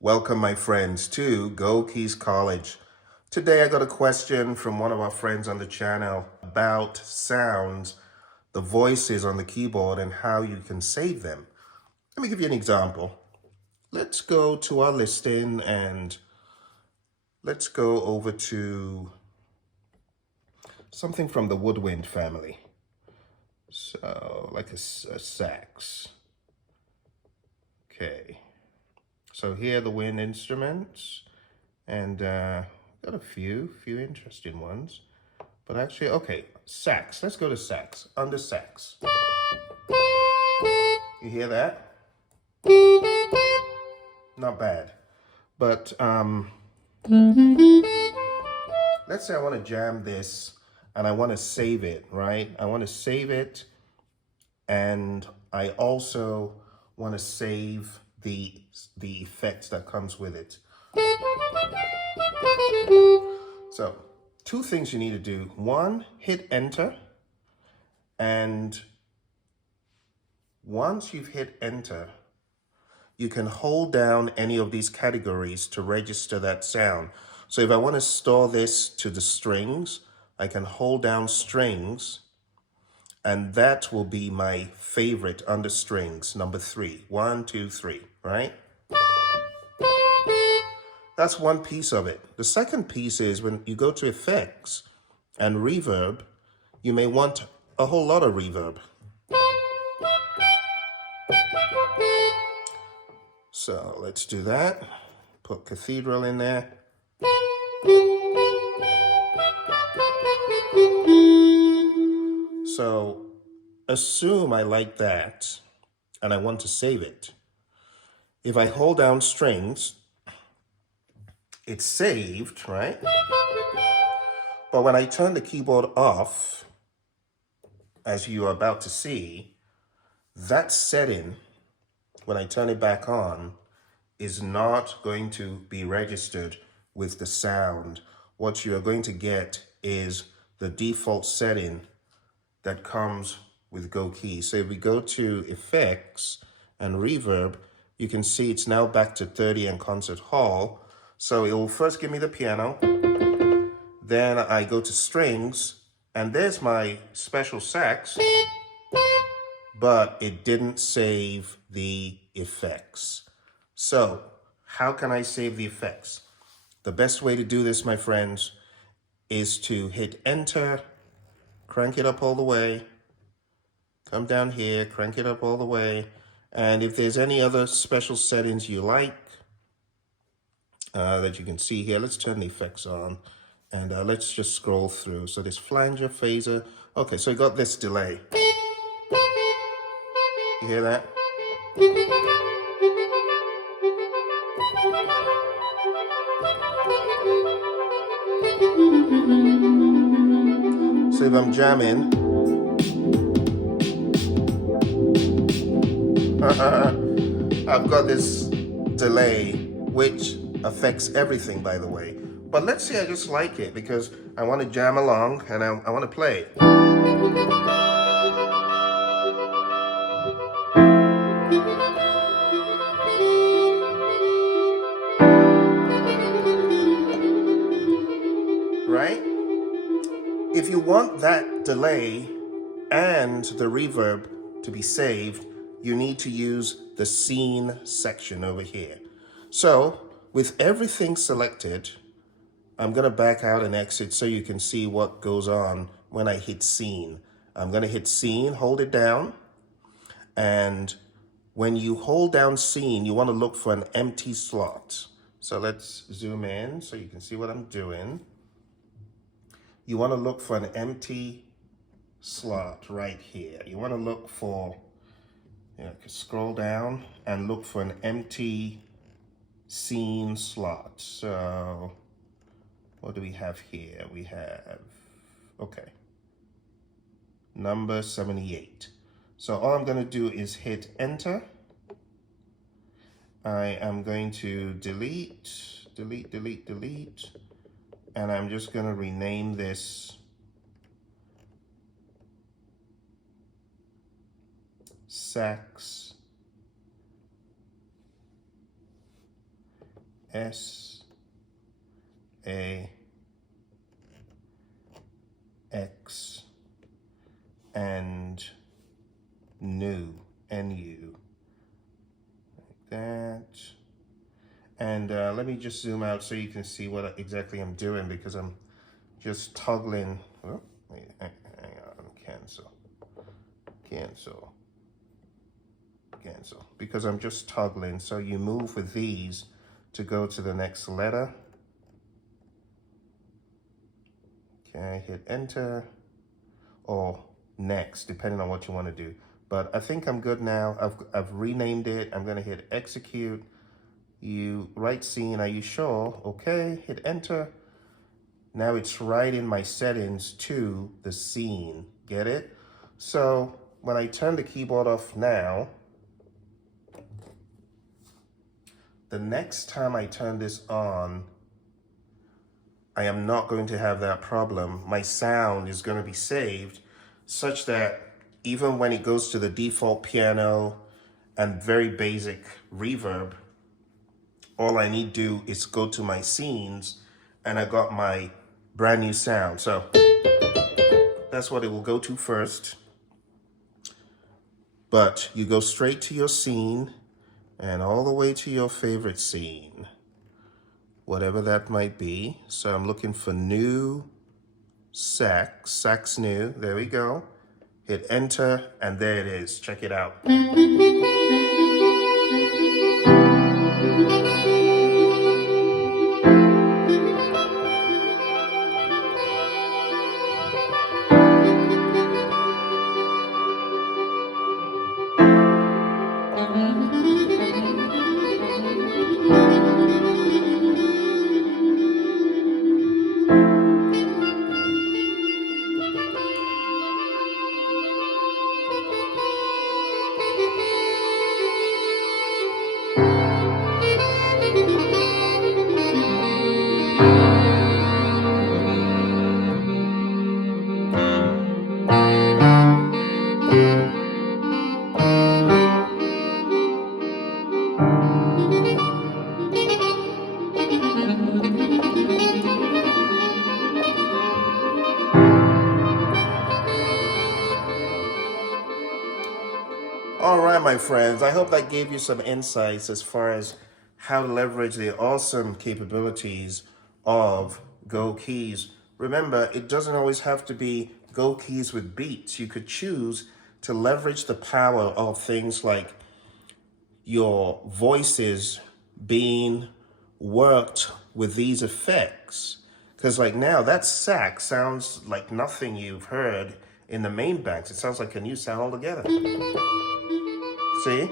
Welcome, my friends, to Go Keys College. Today I got a question from one of our friends on the channel about sounds, the voices on the keyboard, and how you can save them. Let me give you an example. Let's go to our listing and let's go over to something from the woodwind family. So, like a sax. Okay. So here are the wind instruments, and got a few interesting ones. But actually, okay, sax. Let's go to sax. Under sax. You hear that? Not bad. But let's say I want to jam this and I want to save it, right? I want to save it, and I also want to save the effects that comes with it. So, two things you need to do. One, hit enter, and once you've hit enter, you can hold down any of these categories to register that sound. So if I want to store this to the strings, I can hold down strings, and that will be my favorite under strings, number 3. 1, 2, 3, right? That's one piece of it. The second piece is when you go to effects and reverb, you may want a whole lot of reverb. So let's do that. Put cathedral in there. So assume I like that and I want to save it. If I hold down strings, it's saved, right? But when I turn the keyboard off, as you are about to see, that setting, when I turn it back on, is not going to be registered with the sound. What you are going to get is the default setting that comes with Go Keys. So if we go to effects and reverb, you can see it's now back to 30 and concert hall. So it will first give me the piano, then I go to strings, and there's my special sax, but it didn't save the effects. So how can I save the effects? The best way to do this, my friends, is to hit enter, crank it up all the way, come down here, crank it up all the way, and if there's any other special settings you like that you can see here, let's turn the effects on, and let's just scroll through. So this flanger, phaser. Okay, so you got this delay. You hear that? So if I'm jamming, I've got this delay, which affects everything, by the way. But let's say I just like it because I want to jam along and I want to play. Right? If you want that delay and the reverb to be saved, you need to use the scene section over here. So with everything selected, I'm going to back out and exit so you can see what goes on when I hit scene. I'm going to hit scene, hold it down, and when you hold down scene, you want to look for an empty slot. So let's zoom in so you can see what I'm doing. You want to look for an empty slot right here. You want to look for, scroll down and look for an empty scene slot. So what do we have here? We have, okay, number 78. So all I'm going to do is hit enter. I am going to delete, and I'm just going to rename this sax S A X and new, NU, like that. And let me just zoom out so you can see what exactly I'm doing, because I'm just toggling. Oh, wait, hang on, cancel, because I'm just toggling. So you move with these to go to the next letter. Okay, hit enter or next, depending on what you want to do. But I think I'm good now. I've renamed it. I'm gonna hit execute. You write scene, are you sure? Okay, hit enter. Now it's right in my settings to the scene. Get it? So when I turn the keyboard off now, the next time I turn this on, I am not going to have that problem. My sound is going to be saved such that even when it goes to the default piano and very basic reverb, all I need to do is go to my scenes and I got my brand new sound. So that's what it will go to first. But you go straight to your scene and all the way to your favorite scene, whatever that might be. So I'm looking for new sax new. There we go. Hit enter and there it is. Check it out. All right, my friends, I hope that gave you some insights as far as how to leverage the awesome capabilities of Go Keys. Remember, it doesn't always have to be Go Keys with beats. You could choose to leverage the power of things like your voices being worked with these effects. Because like now, that sax sounds like nothing you've heard in the main banks. It sounds like a new sound altogether. See?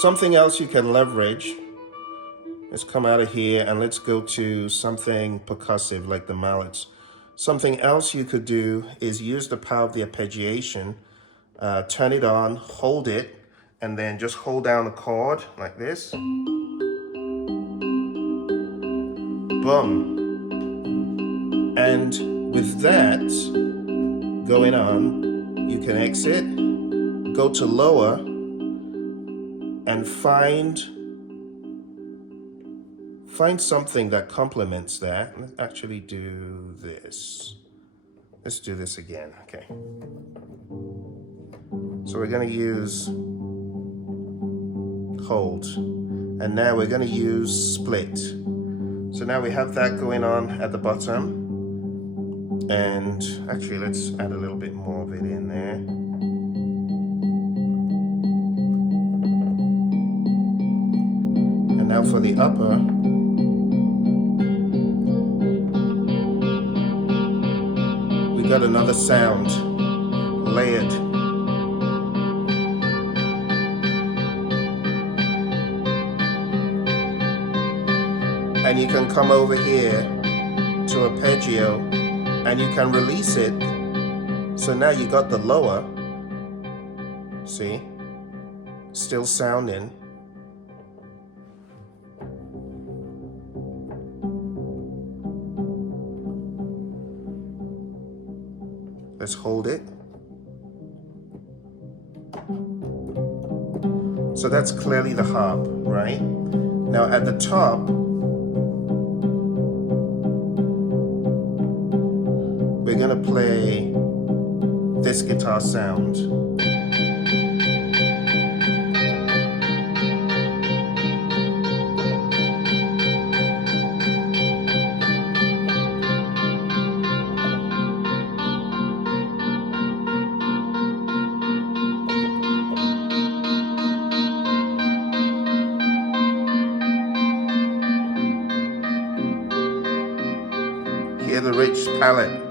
Something else you can leverage. Let's come out of here and let's go to something percussive like the mallets. Something else you could do is use the power of the arpeggiation, turn it on, hold it, and then just hold down the chord like this. Boom. And with that going on, you can exit, go to lower, and find something that complements that. Let's actually do this. Let's do this again, okay. So we're gonna use hold, and now we're gonna use split. So now we have that going on at the bottom, and actually let's add a little bit more of it in there. And now for the upper, we got another sound layered. And you can come over here to arpeggio and you can release it. So now you got the lower, see, still sounding. Let's hold it. So that's clearly the harp, right? Now at the top, we're gonna play this guitar sound. Hear the rich palette.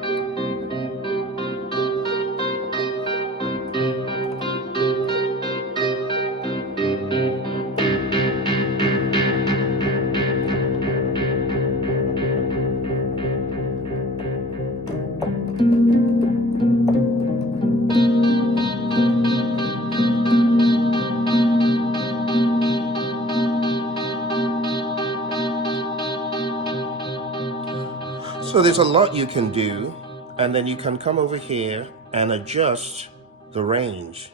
So there's a lot you can do, and then you can come over here and adjust the range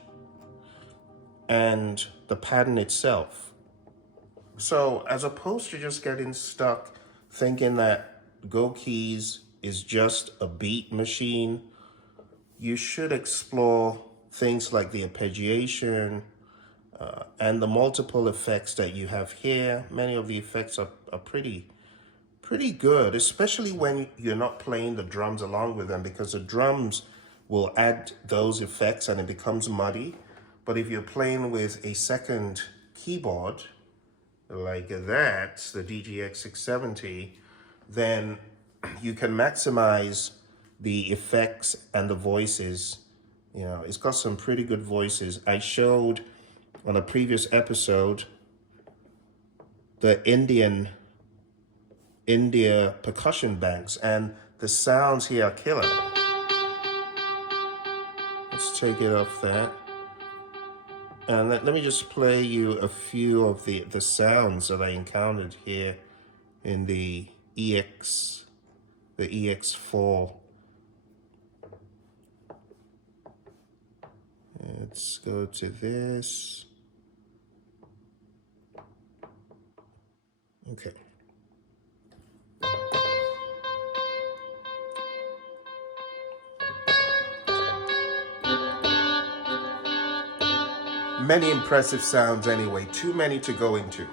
and the pattern itself. So as opposed to just getting stuck thinking that Go Keys is just a beat machine, you should explore things like the arpeggiation and the multiple effects that you have here. Many of the effects are pretty good, especially when you're not playing the drums along with them, because the drums will add those effects and it becomes muddy. But if you're playing with a second keyboard like that, the DGX 670, then you can maximize the effects and the voices. You know, it's got some pretty good voices. I showed on a previous episode the India percussion banks, and the sounds here are killer. Let's take it off that. And let me just play you a few of the sounds that I encountered here in the EX4. Let's go to this. Okay. Many impressive sounds anyway, too many to go into.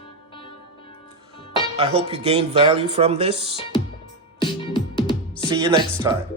I hope you gained value from this. See you next time.